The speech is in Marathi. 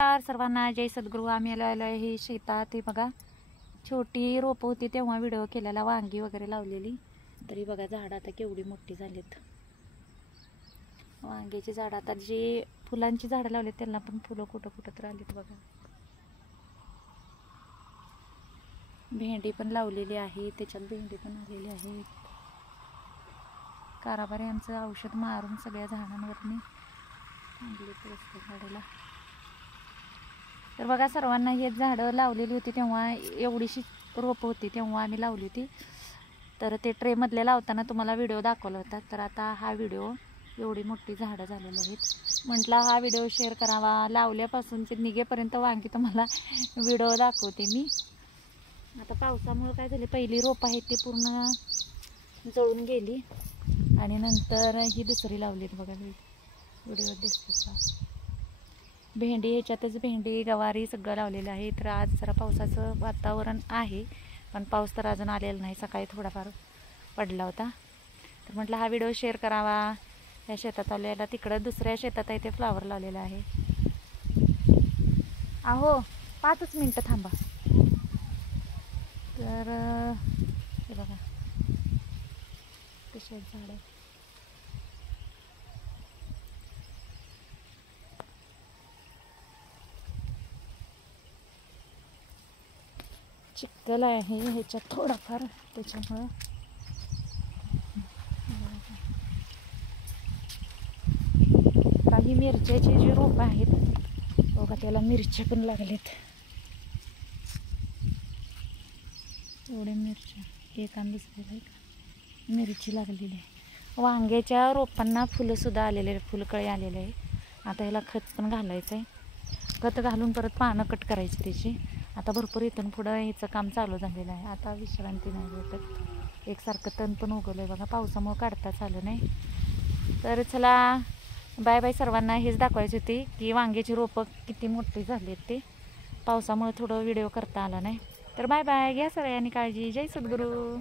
सर्वांना जय सद्गुरू. आम्ही आलो आहे शेतात. हे बघा छोटी रोपं होती तेव्हा व्हिडिओ केलेला, वांगी वगैरे लावलेली. तरी बघा झाड आता केवढी मोठी झालीत. वांग्याची झाड आता जी फुलांची झाडं लावली त्यांना पण फुलं कुठं कुठं तर आलीत बघा. भेंडी पण लावलेली आहे, त्याच्यात भेंडी पण आलेली आहे. कारभारी आमचं औषध मारून सगळ्या झाडांवरनी चांगली परिस्थिती काढायला. तर बघा सर्वांना हे झाडं लावलेली होती तेव्हा एवढीशी रोपं होती तेव्हा आम्ही लावली होती. तर ते ट्रेमधले लावताना तुम्हाला व्हिडिओ दाखवला होता. तर आता हा व्हिडिओ एवढी मोठी झाडं झालेली आहेत म्हटलं हा व्हिडिओ शेअर करावा. लावल्यापासून ते निघेपर्यंत वांगी तुम्हाला व्हिडिओ दाखवते मी. आता पावसामुळे काय झाले, पहिली रोपं आहेत ती पूर्ण जळून गेली आणि नंतर ही दुसरी लावलीत बघा. व्हिडिओ दिसतो भेंडी, ह्याच्यातच भेंडी गवारी सगळं लावलेलं आहे. तर आज जरा पावसाचं वातावरण आहे पण पाऊस तर अजून आलेला नाही. सकाळी थोडाफार पडला होता. तर म्हटलं हा व्हिडिओ शेअर करावा. या शेतात आलेला, तिकडं दुसऱ्या शेतात आहे ते फ्लावर लावलेलं आहे. अहो 5 मिनटं थांबा. तर हे बघा कशी आहेत झाडं. चिखल आहे ह्याच्यात थोडाफार, त्याच्यामुळं काही मिरच्याची जी रोपं आहेत बघा त्याला मिरच्या पण लागलेत. एवढे मिरच्या एक आंबे दिसलेलं आहे का, मिरची लागलेली आहे. वांग्याच्या रोपांना फुलंसुद्धा आलेले, फुलकळे आलेले आहे. आता ह्याला खत पण घालायचं आहे. खत घालून परत पानं कट करायची त्याची. आता भरपूर इथून पुढं ह्याचं काम चालू झालेलं आहे. आता विश्रांती नाही भेटत. एकसारखं तण पण उगवलं आहे बघा, पावसामुळे काढताच आलं नाही. तर चला बाय बाय सर्वांना. हेच दाखवायची होती की वांग्याची रोपं किती मोठी झाली आहेत. ते पावसामुळे थोडं व्हिडिओ करता आला नाही. तर बाय बाय. घ्या सगळ्यांनी काळजी. जय सद्गुरू.